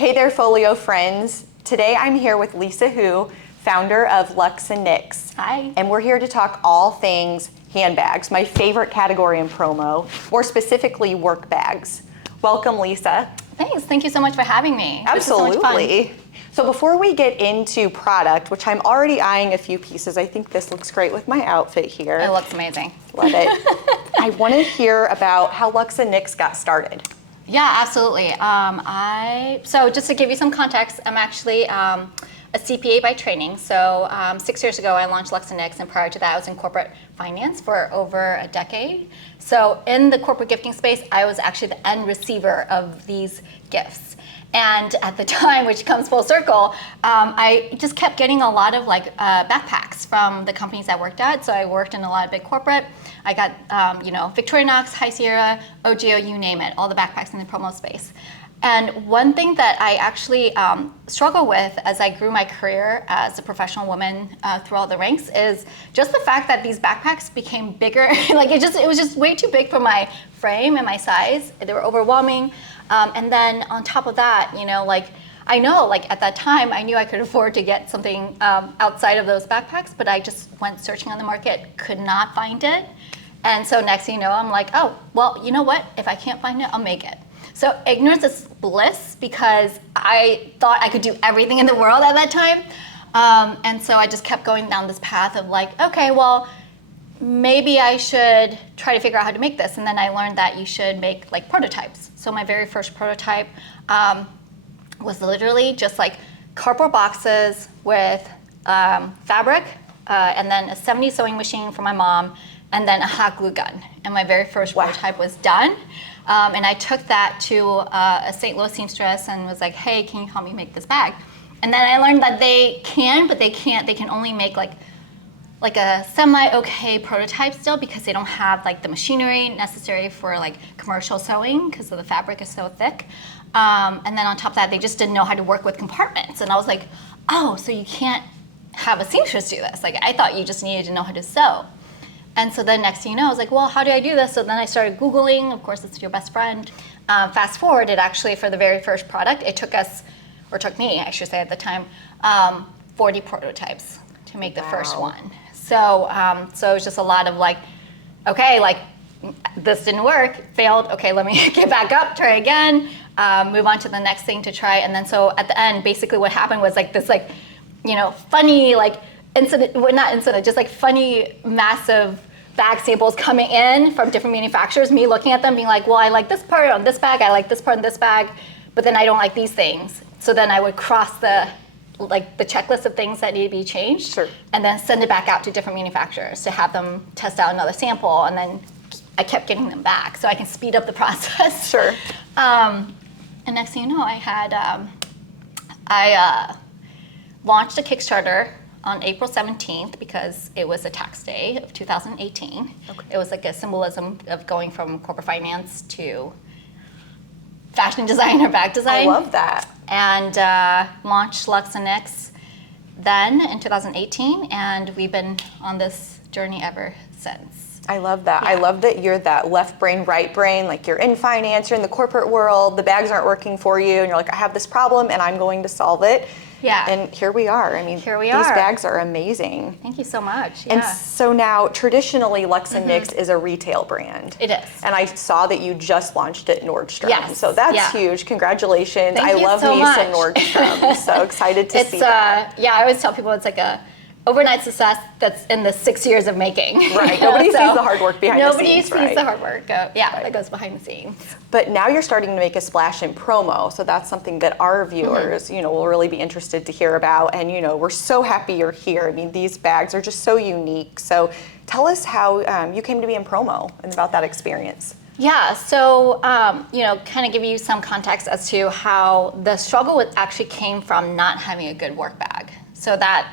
Hey there, Folio friends. Today I'm here with Lisa Hu, founder of Lux Nyx. Hi. And we're here to talk all things handbags, my favorite category in promo, more specifically work bags. Welcome, Lisa. Thanks. Thank you so much for having me. Absolutely. This is so much fun. So before we get into product, which I'm already eyeing a few pieces, I think this looks great with my outfit here. It looks amazing. Love it. I want to hear about how Lux Nyx got started. Yeah, absolutely. So just to give you some context, I'm actually a CPA by training. So 6 years ago, I launched Lux Nyx, and prior to that, I was in corporate finance for over a decade. So in the corporate gifting space, I was actually the end receiver of these gifts. And at the time, which comes full circle, I just kept getting a lot of backpacks from the companies I worked at. So I worked in a lot of big corporate. I got Victorinox, High Sierra, OGO, you name it, all the backpacks in the promo space. And one thing that I actually struggle with as I grew my career as a professional woman through all the ranks is just the fact that these backpacks became bigger. It was just way too big for my frame and my size. They were overwhelming. And then on top of that, at that time, I knew I could afford to get something outside of those backpacks, but I just went searching on the market, could not find it. And so next thing you know, I'm like, oh, well, you know what? If I can't find it, I'll make it. So ignorance is bliss, because I thought I could do everything in the world at that time. And so I just kept going down this path of okay, well, maybe I should try to figure out how to make this. And then I learned that you should make prototypes. So my very first prototype was literally just cardboard boxes with fabric, and then a 70 sewing machine for my mom, and then a hot glue gun. And my very first prototype was done. And I took that to a St. Louis seamstress and was like, hey, can you help me make this bag? And then I learned that they can, but they can't. They can only make like a semi-okay prototype still, because they don't have the machinery necessary for commercial sewing because the fabric is so thick. And then on top of that, they just didn't know how to work with compartments. And I was like, oh, so you can't have a seamstress do this. I thought you just needed to know how to sew. And so then next thing you know, I was like, well, how do I do this? So then I started Googling. Of course, it's your best friend. Fast forward, it actually, for the very first product, it took me, I should say at the time, 40 prototypes to make the first one. So it was just a lot of this didn't work, failed. Okay, let me get back up, try again, move on to the next thing to try. And then so at the end, basically what happened was this funny incident, well, not incident, just funny massive bag samples coming in from different manufacturers, me looking at them being like, well, I like this part on this bag, I like this part on this bag, but then I don't like these things. So then I would cross the checklist of things that need to be changed, sure, and then send it back out to different manufacturers to have them test out another sample, and then I kept getting them back so I can speed up the process. Sure. And next thing you know, I launched a Kickstarter on April 17th because it was a tax day of 2018. Okay. It was a symbolism of going from corporate finance to fashion design or bag design. I love that. And launched Lux Nyx then in 2018, and we've been on this journey ever since. I love that. Yeah. I love that you're that left brain, right brain, you're in finance, you're in the corporate world, the bags aren't working for you, and you're like, I have this problem and I'm going to solve it. Yeah. And here we are. These bags are amazing. Thank you so much. Yeah. And so now, traditionally, Lux Nyx is a retail brand. It is. And I saw that you just launched at Nordstrom. Yes. So that's huge. Congratulations. Thank you love so me much. some Nordstrom. So excited to see that. I always tell people it's a overnight success that's in the 6 years of making. Right. Nobody sees the hard work behind the scenes. Nobody sees the hard work. That goes behind the scenes. But now you're starting to make a splash in promo, so that's something that our viewers, will really be interested to hear about. And we're so happy you're here. These bags are just so unique. So tell us how you came to be in promo and about that experience. Yeah, so kind of give you some context as to how the struggle actually came from not having a good work bag. So that,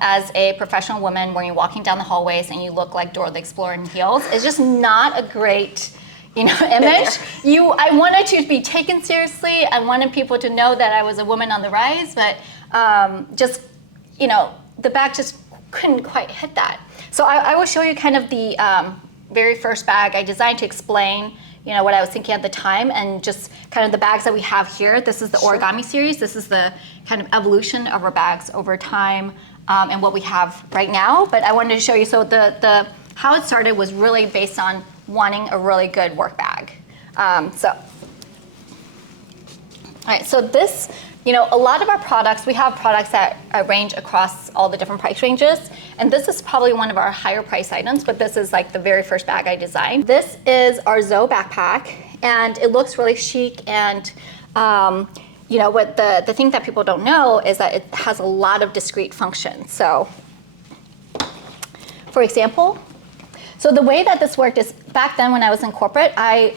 as a professional woman, when you're walking down the hallways and you look like Dora the Explorer in heels, it's just not a great image. I wanted to be taken seriously. I wanted people to know that I was a woman on the rise, but the bag just couldn't quite hit that. So I will show you kind of the very first bag I designed to explain, what I was thinking at the time, and just kind of the bags that we have here. This is the origami series. This is the kind of evolution of our bags over time, and what we have right now. But I wanted to show you, so the how it started was really based on wanting a really good work bag. All right, so this, a lot of our products, we have products that range across all the different price ranges, and this is probably one of our higher price items, but this is like the very first bag I designed. This is our Zoe backpack, and it looks really chic, and what the thing that people don't know is that it has a lot of discrete functions. So, for example, so the way that this worked is, back then when I was in corporate, I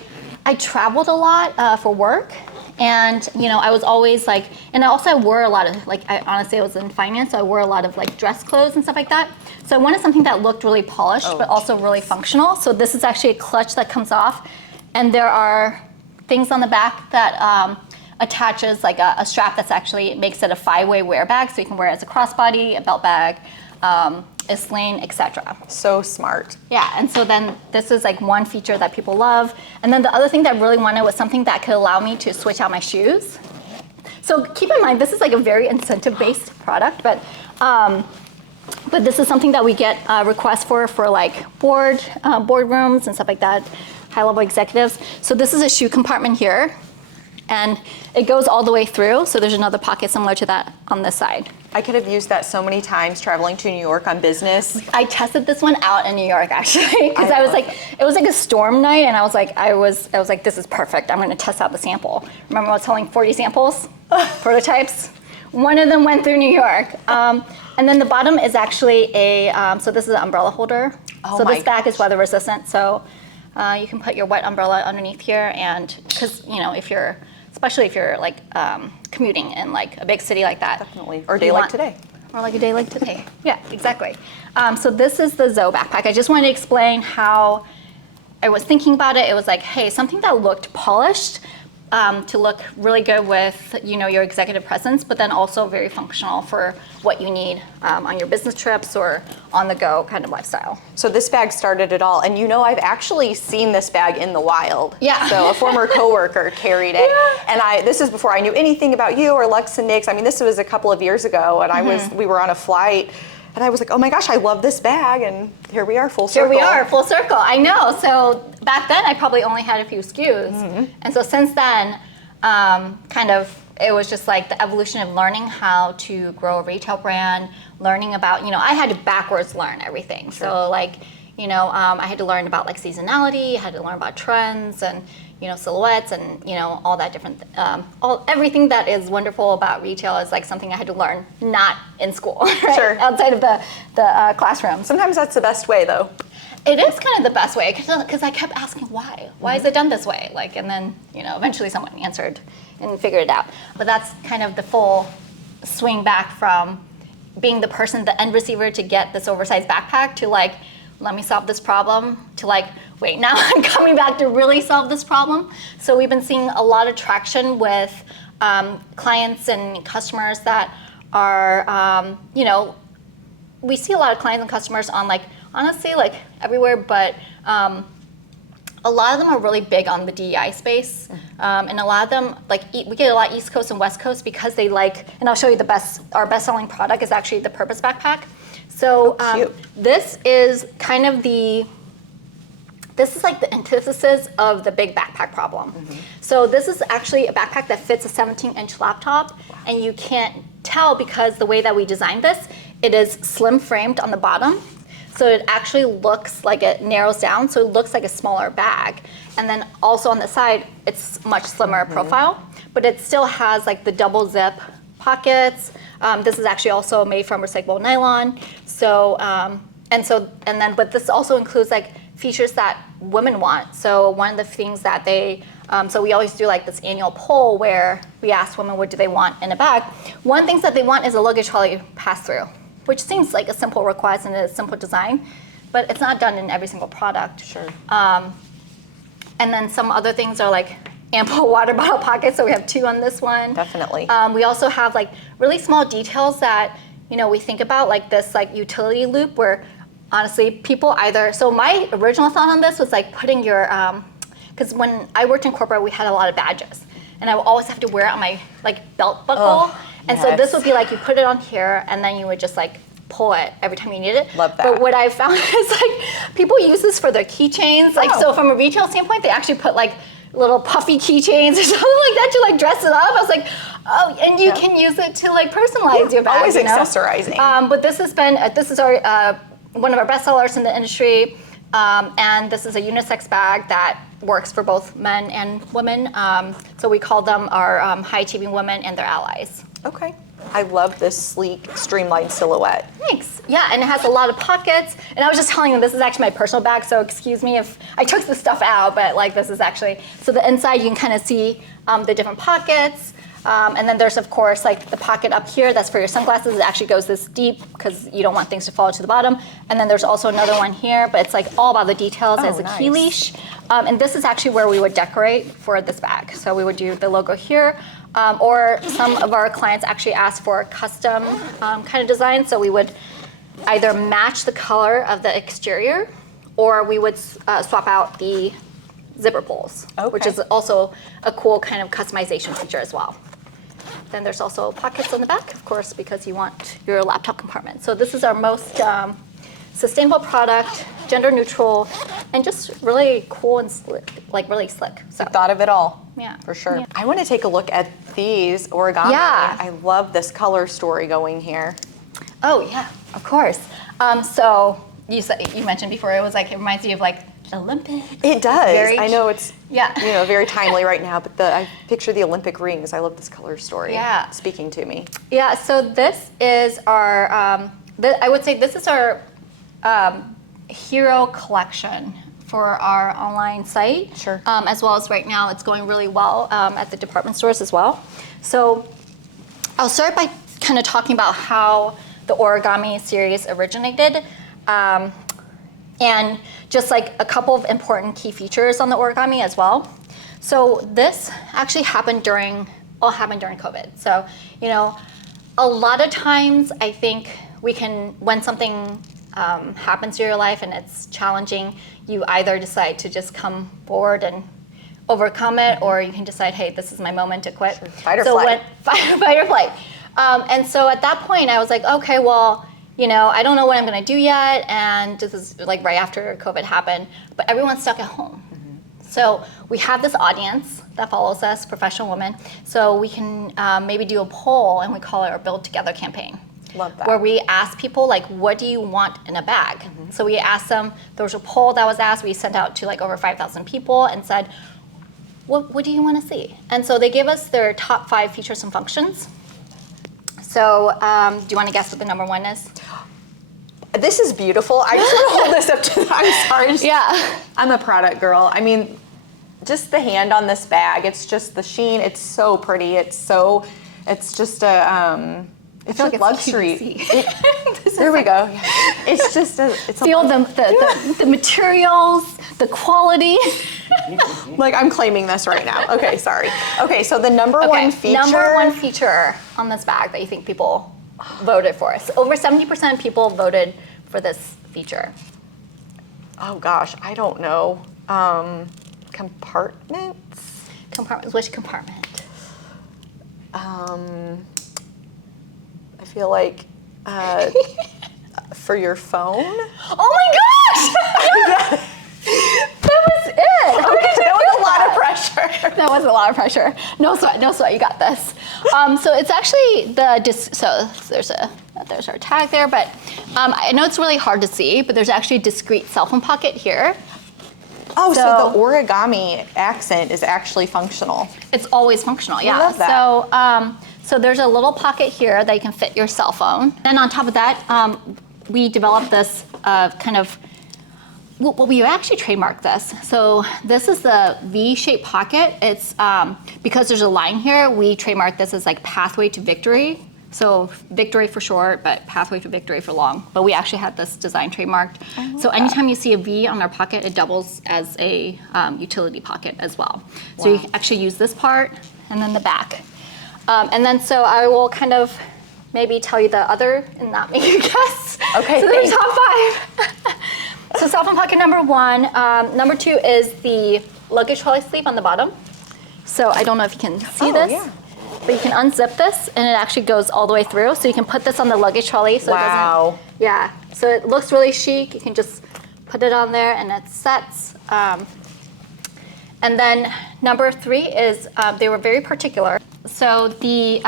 traveled a lot for work. And, I was always like, and I wore a lot of, I was in finance, so I wore a lot of dress clothes and stuff like that. So I wanted something that looked really polished, but also really functional. So this is actually a clutch that comes off. And there are things on the back that attaches like a strap that's actually, makes it a 5-way wear bag. So you can wear it as a crossbody, a belt bag, a sling, etc. So smart. Yeah, and so then this is like one feature that people love. And then the other thing that I really wanted was something that could allow me to switch out my shoes. So keep in mind, this is like a very incentive-based product, but this is something that we get requests for like boardrooms and stuff like that, high-level executives. So this is a shoe compartment here, and it goes all the way through. So there's another pocket similar to that on this side. I could have used that so many times traveling to New York on business. I tested this one out in New York actually, because I was like, it was like a storm night, and I was like, this is perfect. I'm going to test out the sample. Remember, I was telling 40 samples, prototypes. One of them went through New York, and then the bottom is actually so this is an umbrella holder. So this bag is weather resistant. So you can put your wet umbrella underneath here, and because especially if you're like commuting in like a big city like that. Definitely. Or a day like today. Or like a day like today. Yeah, exactly. So this is the Zoe backpack. I just wanted to explain how I was thinking about it. It was like, hey, something that looked polished to look really good with your executive presence, but then also very functional for what you need on your business trips or on the go kind of lifestyle. So this bag started it all, and I've actually seen this bag in the wild. Yeah. So a former coworker carried it, and this is before I knew anything about you or Lux Nyx. I mean, this was a couple of years ago, and we were on a flight. And I was like, oh my gosh, I love this bag, and here we are, full circle. Here we are, full circle, I know. So back then, I probably only had a few SKUs. And so since then, it was just like the evolution of learning how to grow a retail brand, learning about, I had to backwards learn everything. Sure. So like, I had to learn about like seasonality, I had to learn about trends and, silhouettes and, all that different, everything that is wonderful about retail is like something I had to learn not in school, right? Sure. Outside of the classroom. Sometimes that's the best way though. It is kind of the best way, because I kept asking why. Why is it done this way? And then, eventually someone answered and figured it out. But that's kind of the full swing back from being the person, the end receiver to get this oversized backpack to like, let me solve this problem, to like, wait, now I'm coming back to really solve this problem. So we've been seeing a lot of traction with clients and customers that are, we see a lot of clients and customers on like, honestly, like everywhere, but a lot of them are really big on the DEI space. And a lot of them, we get a lot East Coast and West Coast because they like, and I'll show you our best-selling product is actually the Purpose Backpack. So this is kind of this is like the antithesis of the big backpack problem. So this is actually a backpack that fits a 17-inch laptop, and you can't tell because the way that we designed this, it is slim framed on the bottom. So it actually looks like it narrows down, so it looks like a smaller bag. And then also on the side, it's much slimmer profile, but it still has like the double zip pockets. This is actually also made from recyclable nylon. So, but this also includes like features that women want. So one of the things that so we always do like this annual poll where we ask women what do they want in a bag. One thing that they want is a luggage trolley pass-through, which seems like a simple request and a simple design, but it's not done in every single product. Sure. And then some other things are like ample water bottle pockets, so we have 2 on this one. Definitely. We also have like really small details that we think about, like this like utility loop where honestly people so my original thought on this was like putting your because when I worked in corporate, we had a lot of badges, and I would always have to wear it on my like belt buckle. Oh, and so this would be like you put it on here, and then you would just like pull it every time you need it. Love that. But what I found is like people use this for their keychains. Like so from a retail standpoint, they actually put like little puffy keychains or something like that to like dress it up. I was like, oh, and you can use it to like personalize your bag. Always accessorizing. But this has been this is our one of our best sellers in the industry, and this is a unisex bag that works for both men and women. So we call them our high achieving women and their allies. Okay. I love this sleek, streamlined silhouette. Thanks. Yeah, and it has a lot of pockets. And I was just telling them this is actually my personal bag, so excuse me if I took the stuff out, but like this is actually, so the inside you can kind of see the different pockets. And then there's of course like the pocket up here that's for your sunglasses. It actually goes this deep because you don't want things to fall to the bottom. And then there's also another one here, but it's like all about the details. There's a key leash. And this is actually where we would decorate for this bag. So we would do the logo here. Or some of our clients actually ask for a custom kind of design. So we would either match the color of the exterior, or we would swap out the zipper pulls, which is also a cool kind of customization feature as well. Then there's also pockets on the back, of course, because you want your laptop compartment. So this is our most sustainable product, gender neutral, and just really cool and slick, like really slick. So Thought of it all. Yeah. For sure. Yeah. I want to take a look at these origami. Yeah. I love this color story going here. Oh yeah, of course. So you mentioned before it was like it reminds you of like Olympics. It does. Very, I know it's yeah. very timely right now, but I picture the Olympic rings. I love this color story. Yeah. Speaking to me. Yeah. So this is our. I would say this is our hero collection for our online site. Sure. As well as right now, it's going really well at the department stores as well. So I'll start by kind of talking about how the origami series originated. And just like a couple of important key features on the origami as well. So this actually happened during COVID. So, a lot of times I think when something happens in your life and it's challenging, you either decide to just come forward and overcome it, or you can decide, hey, this is my moment to quit. Fight or flight. Fight or flight. And so at that point I was like, okay, well, I don't know what I'm going to do yet, and this is like right after COVID happened, but everyone's stuck at home. So we have this audience that follows us, professional women, so we can maybe do a poll, and we call it our Build Together campaign. Love that. Where we ask people, like, what do you want in a bag? So we asked them, there was a poll that was asked, we sent out to like over 5,000 people and said, what do you want to see? And so they gave us their top 5 features and functions. So do you want to guess what the number 1 is? This is beautiful. I just want to hold this up to I'm sorry. Yeah. I'm a product girl. I mean, just the hand on this bag, it's just the sheen, it's so pretty. It's just a, it's feel like it's luxury. QVC. There we go. It's just feel the materials, the quality. like I'm claiming this right now. Okay, sorry. Okay, so the number one feature. Number 1 feature on this bag that you think people voted for. So over 70% of people voted for this feature. Oh gosh, I don't know. Compartments? Compartments. Which compartment? I feel like for your phone. Oh my gosh! That was it. Okay, that was a lot of pressure. That was a lot of pressure. No sweat. You got this. So it's actually so there's our tag there, but I know it's really hard to see, but there's actually a discrete cell phone pocket here. Oh, so the origami accent is actually functional. It's always functional, yeah. I love that. So there's a little pocket here that you can fit your cell phone. Then on top of that, we developed this kind of. Well, we actually trademarked this. So this is the V-shaped pocket. It's because there's a line here, we trademarked this as like pathway to victory. So victory for short, but pathway to victory for long. But we actually had this design trademarked. So anytime you see a V on our pocket, it doubles as a utility pocket as well. So you actually use this part and then the back. And then so I will kind of maybe tell you the other and not make you guess. Okay. So there's top 5. So cell phone pocket number 1. Number 2 is the luggage trolley sleeve on the bottom. So I don't know if you can see this, yeah. but you can unzip this and it actually goes all the way through. So you can put this on the luggage trolley so it doesn't, yeah. So it looks really chic. You can just put it on there and it sets. And then number 3 is they were very particular. So the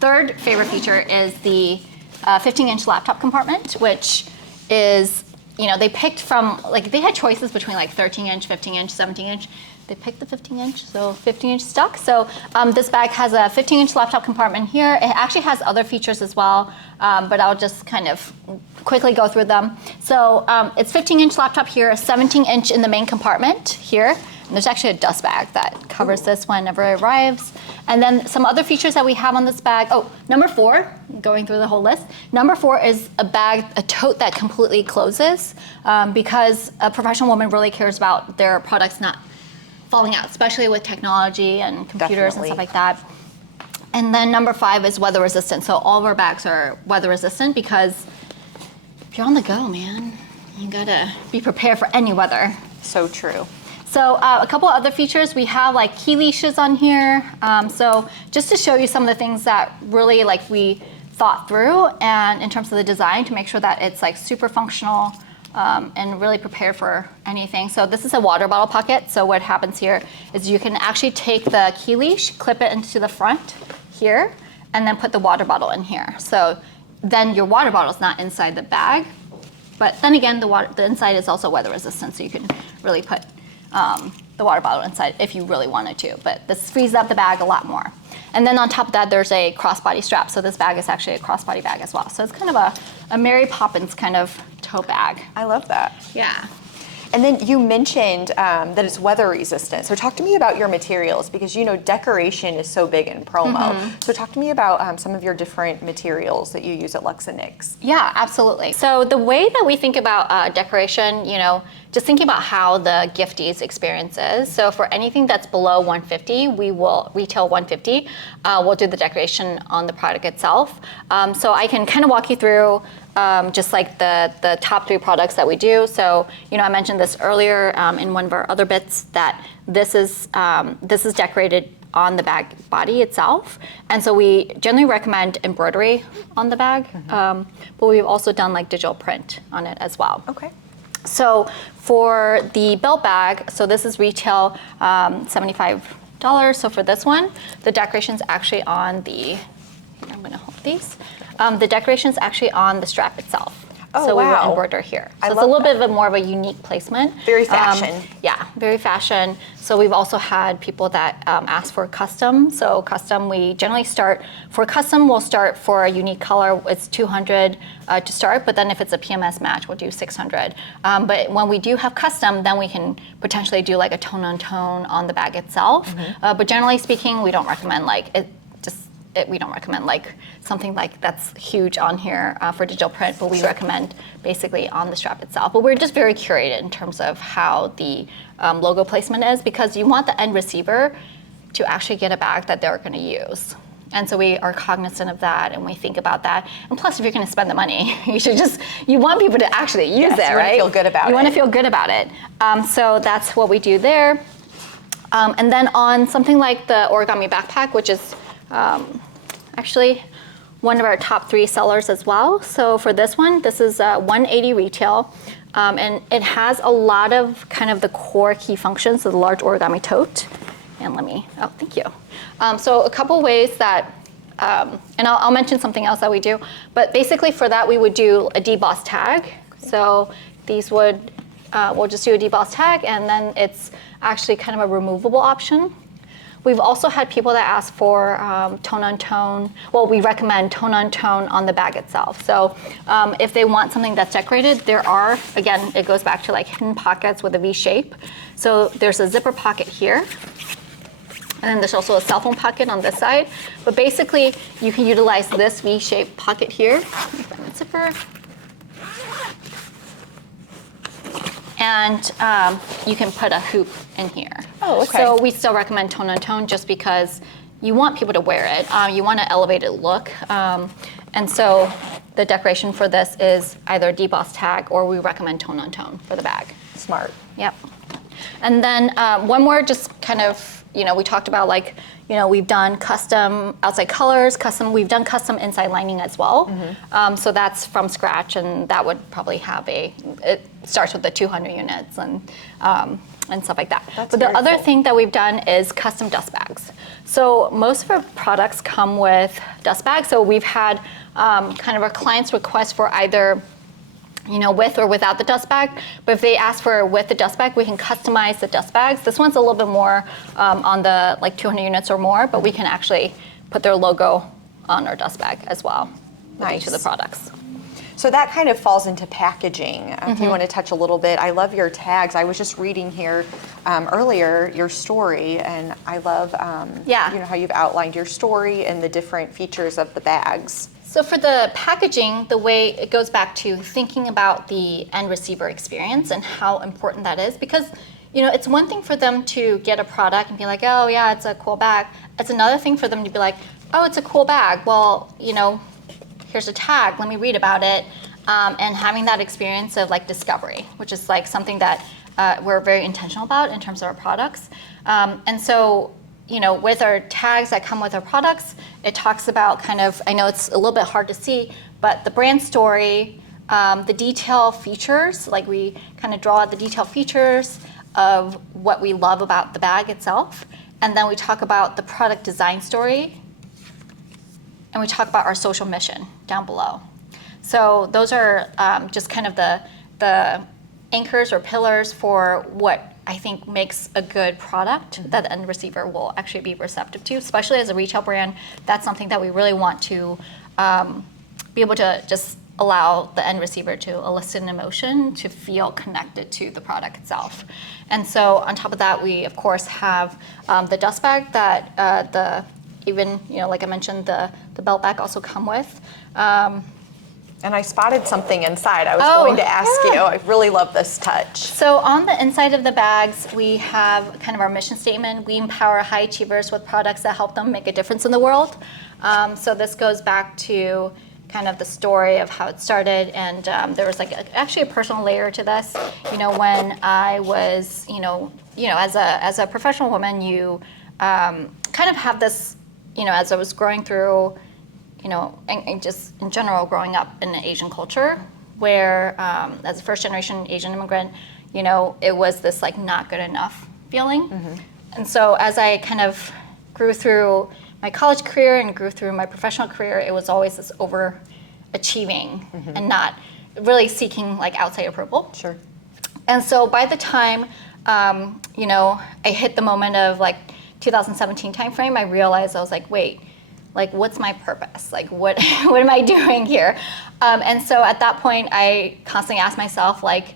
third favorite feature is the 15-inch laptop compartment, which is, you know, they picked from, like, they had choices between like 13-inch, 15-inch, 17-inch. They picked the 15-inch, so 15-inch stuck. So this bag has a 15-inch laptop compartment here. It actually has other features as well, but I'll just kind of quickly go through them. So it's 15-inch laptop here, a 17-inch in the main compartment here. And there's actually a dust bag that covers this whenever it arrives. And then some other features that we have on this bag. Oh, number 4, going through the whole list. Number 4 is a bag, a tote that completely closes because a professional woman really cares about their products not falling out, especially with technology and computers and stuff like that. And then number 5 is weather resistant. So all of our bags are weather resistant because if you're on the go, man, you gotta be prepared for any weather. So true. So a couple other features, we have like key leashes on here. So just to show you some of the things that really like we thought through and in terms of the design to make sure that it's like super functional and really prepared for anything. So this is a water bottle pocket. So what happens here is you can actually take the key leash, clip it into the front here, and then put the water bottle in here. So then your water bottle is not inside the bag, but then again, the inside is also weather resistant, so you can really put the water bottle inside if you really wanted to, but this frees up the bag a lot more. And then on top of that, there's a crossbody strap. So this bag is actually a crossbody bag as well. So it's kind of a Mary Poppins kind of tote bag. I love that. Yeah. And then you mentioned that it's weather resistant. So talk to me about your materials because, you know, decoration is so big in promo. So talk to me about some of your different materials that you use at Lux Nyx. Yeah, absolutely. So the way that we think about decoration, you know, just thinking about how the gifties experience is. So for anything that's below 150, we will retail 150. We'll do the decoration on the product itself. So I can kind of walk you through just like the top 3 products that we do. So, you know, I mentioned this earlier in one of our other bits that this is decorated on the bag body itself. And so we generally recommend embroidery on the bag, but we've also done like digital print on it as well. Okay. So for the belt bag, so this is retail $75. So for this one, the decoration's actually on the, I'm gonna hold these. The decoration's actually on the strap itself. Oh, so we wow. will embroider here. So I it's a love little that. bit of a more of a unique placement. Very fashion. Yeah, very fashion. So we've also had people that ask for custom. So custom, we generally start, for custom, we'll start for a unique color. It's $200 to start, but then if it's a PMS match, we'll do $600. But when we do have custom, then we can potentially do like a tone-on-tone on the bag itself. But generally speaking, we don't recommend like we don't recommend like something like that's huge on here for digital print, but we recommend basically on the strap itself. But we're just very curated in terms of how the logo placement is because you want the end receiver to actually get a bag that they're going to use. And so we are cognizant of that and we think about that. And plus, if you're going to spend the money, you want people to actually use it, right? You want to feel good about it. You want to feel good about it. So that's what we do there. And then on something like the origami backpack, which is actually one of our top 3 sellers as well. So for this one, this is $180 retail. And it has a lot of kind of the core key functions of the large origami tote. And thank you. So a couple ways that, and I'll mention something else that we do, but basically for that we would do a deboss tag. Okay. So these we'll just do a deboss tag and then it's actually kind of a removable option. We've also had people that ask for tone-on-tone. Well, we recommend tone-on-tone on the bag itself. So if they want something that's decorated, there are, again, it goes back to like hidden pockets with a V shape. So there's a zipper pocket here. And then there's also a cell phone pocket on this side. But basically, you can utilize this V-shaped pocket here. Find the zipper. And you can put a hoop in here. Oh, okay. So we still recommend tone-on-tone just because you want people to wear it. You want an elevated look. And so the decoration for this is either a deboss tag or we recommend tone-on-tone for the bag. Smart. Yep. And then one more just kind of, we talked about like, we've done custom outside colors, we've done custom inside lining as well. So that's from scratch, and that would probably have it starts with the 200 units and stuff like that. But the other thing that we've done is custom dust bags. So most of our products come with dust bags. So we've had kind of our clients request for either with or without the dust bag. But if they ask for with the dust bag, we can customize the dust bags. This one's a little bit more on the like 200 units or more, but we can actually put their logo on our dust bag as well with each of the products. So that kind of falls into packaging. If you want to touch a little bit, I love your tags. I was just reading here earlier your story, and I love how you've outlined your story and the different features of the bags. So for the packaging, the way it goes back to thinking about the end receiver experience and how important that is, because it's one thing for them to get a product and be like, oh yeah, it's a cool bag. It's another thing for them to be like, oh, it's a cool bag. Well, here's a tag, let me read about it. And having that experience of like discovery, which is like something that we're very intentional about in terms of our products. And so, with our tags that come with our products, it talks about kind of, I know it's a little bit hard to see, but the brand story, the detail features, like we kind of draw out the detail features of what we love about the bag itself. And then we talk about the product design story, and we talk about our social mission down below. So those are just kind of the anchors or pillars for what I think makes a good product that the end receiver will actually be receptive to, especially as a retail brand. That's something that we really want to be able to just allow the end receiver to elicit an emotion, to feel connected to the product itself. And so on top of that, we of course have the dust bag that like I mentioned, the belt bag also come with. And I spotted something inside. I was going to ask you. I really love this touch. So on the inside of the bags, we have kind of our mission statement. We empower high achievers with products that help them make a difference in the world. So this goes back to kind of the story of how it started, and there was like actually a personal layer to this. When I was, as a professional woman, you kind of have this, as I was growing through, and just in general growing up in an Asian culture, where as a first generation Asian immigrant, it was this like not good enough feeling. And so as I kind of grew through my college career and grew through my professional career, it was always this overachieving and not really seeking like outside approval. Sure. And so by the time, I hit the moment of like 2017 timeframe, I realized I was like, wait, like what's my purpose? Like what am I doing here? And so at that point, I constantly asked myself, like,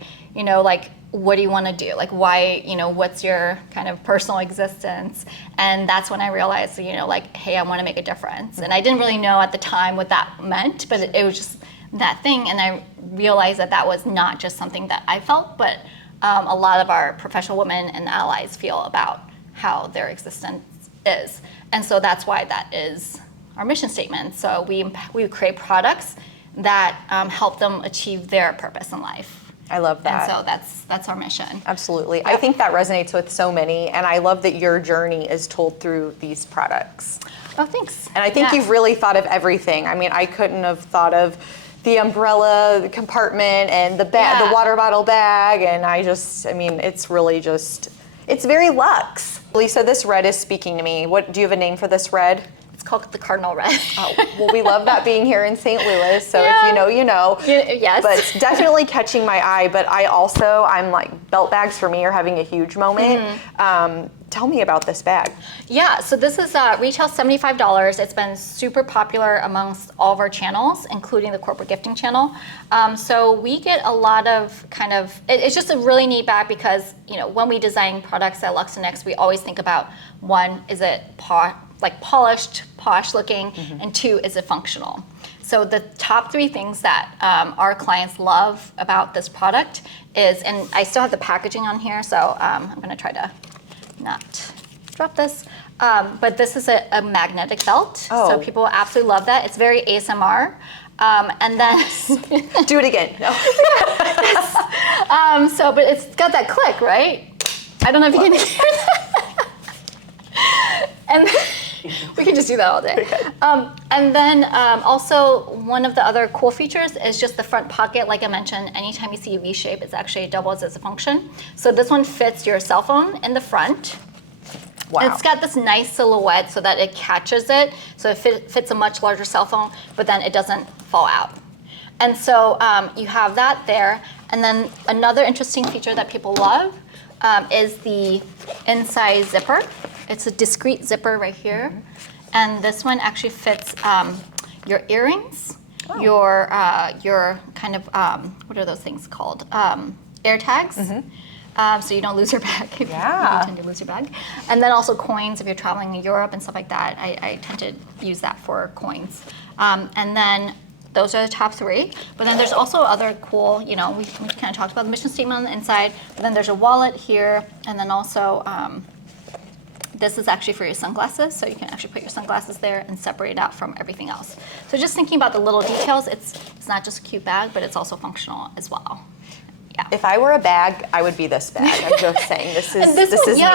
what do you want to do? Like why, what's your kind of personal existence? And that's when I realized, hey, I want to make a difference. And I didn't really know at the time what that meant, but it was just that thing. And I realized that was not just something that I felt, but a lot of our professional women and allies feel about how their existence is. And so that's why that is our mission statement. So we create products that help them achieve their purpose in life. I love that. And so that's our mission. Absolutely. Yep. I think that resonates with so many, and I love that your journey is told through these products. Oh, thanks. And I think you've really thought of everything. I mean, I couldn't have thought of the umbrella compartment and the water bottle bag, and it's really just, it's very luxe. Lisa, this red is speaking to me. Do you have a name for this red? It's called the Cardinal Red. Oh, well, we love that being here in St. Louis, so if you know, you know. Yes. But it's definitely catching my eye, but I'm like, belt bags for me are having a huge moment. Tell me about this bag. Yeah, so this is retail $75. It's been super popular amongst all of our channels, including the corporate gifting channel. So we get a lot of it's just a really neat bag because, when we design products at Lux Nyx, we always think about, one, is it polished, posh looking, and two, is it functional? So the top three things that our clients love about this product is, and I still have the packaging on here, so I'm gonna try to not drop this, but this is a magnetic belt. Oh. So people absolutely love that. It's very ASMR. And then do it again. No. but it's got that click, right? I don't know if you can hear that. And we can just do that all day. And then also one of the other cool features is just the front pocket. Like I mentioned, anytime you see a V shape, it's actually doubles as a function. So this one fits your cell phone in the front. Wow. And it's got this nice silhouette so that it catches it. So it fits a much larger cell phone, but then it doesn't fall out. And so you have that there. And then another interesting feature that people love is the inside zipper. It's a discrete zipper right here. And this one actually fits your earrings, your kind of, what are those things called? Air tags. So you don't lose your bag if you tend to lose your bag. And then also coins if you're traveling in Europe and stuff like that. I tend to use that for coins. And then those are the top three. But then there's also other cool, we kind of talked about the mission statement on the inside. But then there's a wallet here. And then also, this is actually for your sunglasses. So you can actually put your sunglasses there and separate it out from everything else. So just thinking about the little details, it's not just a cute bag, but it's also functional as well. Yeah. If I were a bag, I would be this bag. I'm just saying, this is me.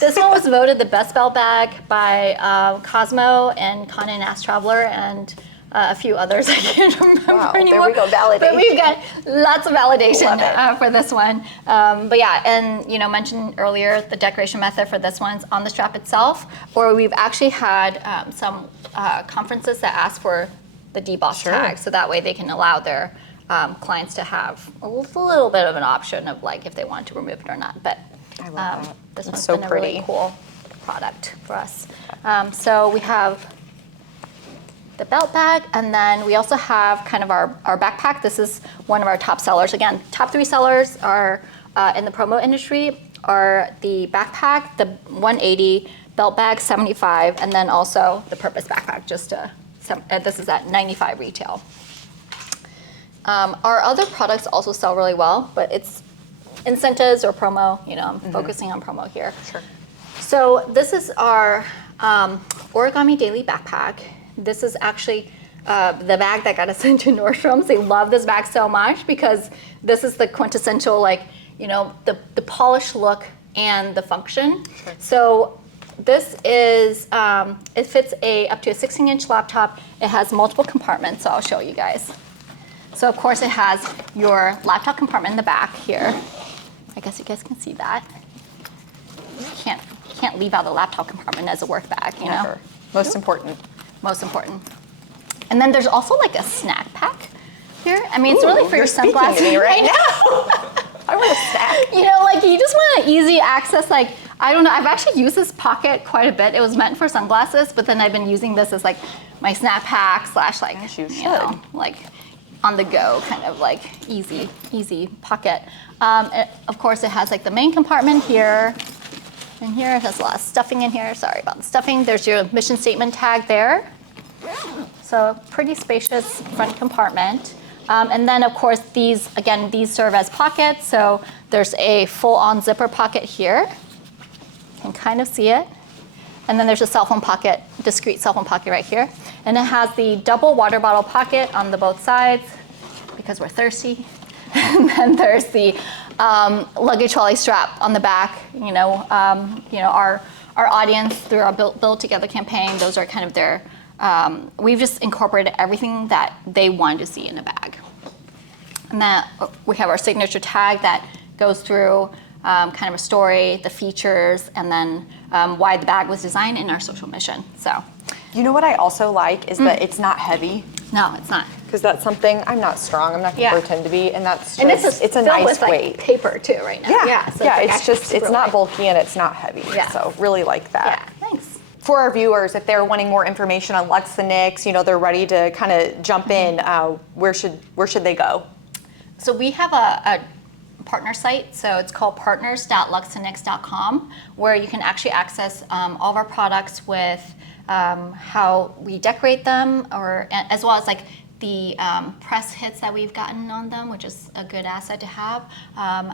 This one was voted the best belt bag by Cosmo and Condé Nast Traveler and a few others. I can't remember anymore. There we go, validation. But we've got lots of validation for this one. But yeah, and mentioned earlier the decoration method for this one's on the strap itself, or we've actually had some conferences that ask for the deboss tag, so that way they can allow their clients to have a little bit of an option of like if they want to remove it or not. But I love that. this one's so been pretty. a really cool product for us. So we have the belt bag, and then we also have kind of our backpack. This is one of our top sellers. Again, top three sellers are in the promo industry are the backpack, the 180, belt bag 75, and then also the purpose backpack. This is at 95 retail. Our other products also sell really well, but it's incentives or promo. I'm focusing on promo here. Sure. So this is our origami daily backpack. This is actually the bag that got us into Nordstrom's. They love this bag so much because this is the quintessential, the polished look and the function. Sure. So this is, it fits up to a 16-inch laptop. It has multiple compartments, so I'll show you guys. So of course it has your laptop compartment in the back here. I guess you guys can see that. You can't leave out the laptop compartment as a work bag, Never. Most important. Most important. And then there's also like a snack pack here. I mean, it's really for your sunglasses. Speaking to me right now. I want a snack. You just want an easy access, I don't know, I've actually used this pocket quite a bit. It was meant for sunglasses, but then I've been using this as my snack pack / you should. On the go, kind of easy pocket. Of course, it has the main compartment here. And here it has a lot of stuffing in here. Sorry about the stuffing. There's your mission statement tag there. So pretty spacious front compartment. And then of course these serve as pockets. So there's a full-on zipper pocket here. You can kind of see it. And then there's a cell phone pocket, discrete cell phone pocket right here. And it has the double water bottle pocket on both sides because we're thirsty. And then there's the luggage trolley strap on the back. Our audience through our Build Together campaign, those are kind of their, we've just incorporated everything that they wanted to see in a bag. And then we have our signature tag that goes through kind of a story, the features, and then why the bag was designed in our social mission. So, you know what I also like is that it's not heavy. No, it's not. Because that's something, I'm not strong, I'm not going to pretend to be, and that's just, it's a filled nice with, weight. Paper too right now. It's not bulky and it's not heavy. Yeah. So really like that. Yeah, thanks. For our viewers, if they're wanting more information on Lux Nyx, they're ready to kind of jump in, where should they go? So we have a partner site, so it's called partners.luxnyx.com, where you can actually access all of our products with how we decorate them, or as well as the press hits that we've gotten on them, which is a good asset to have,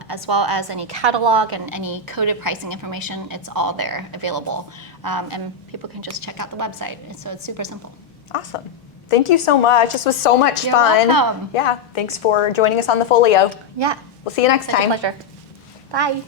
as well as any catalog and any coded pricing information. It's all there available, and people can just check out the website. So it's super simple. Awesome. Thank you so much. This was so much fun. Welcome. Yeah. Thanks for joining us on the Folio. Yeah. We'll see you next It's a time. pleasure. Bye.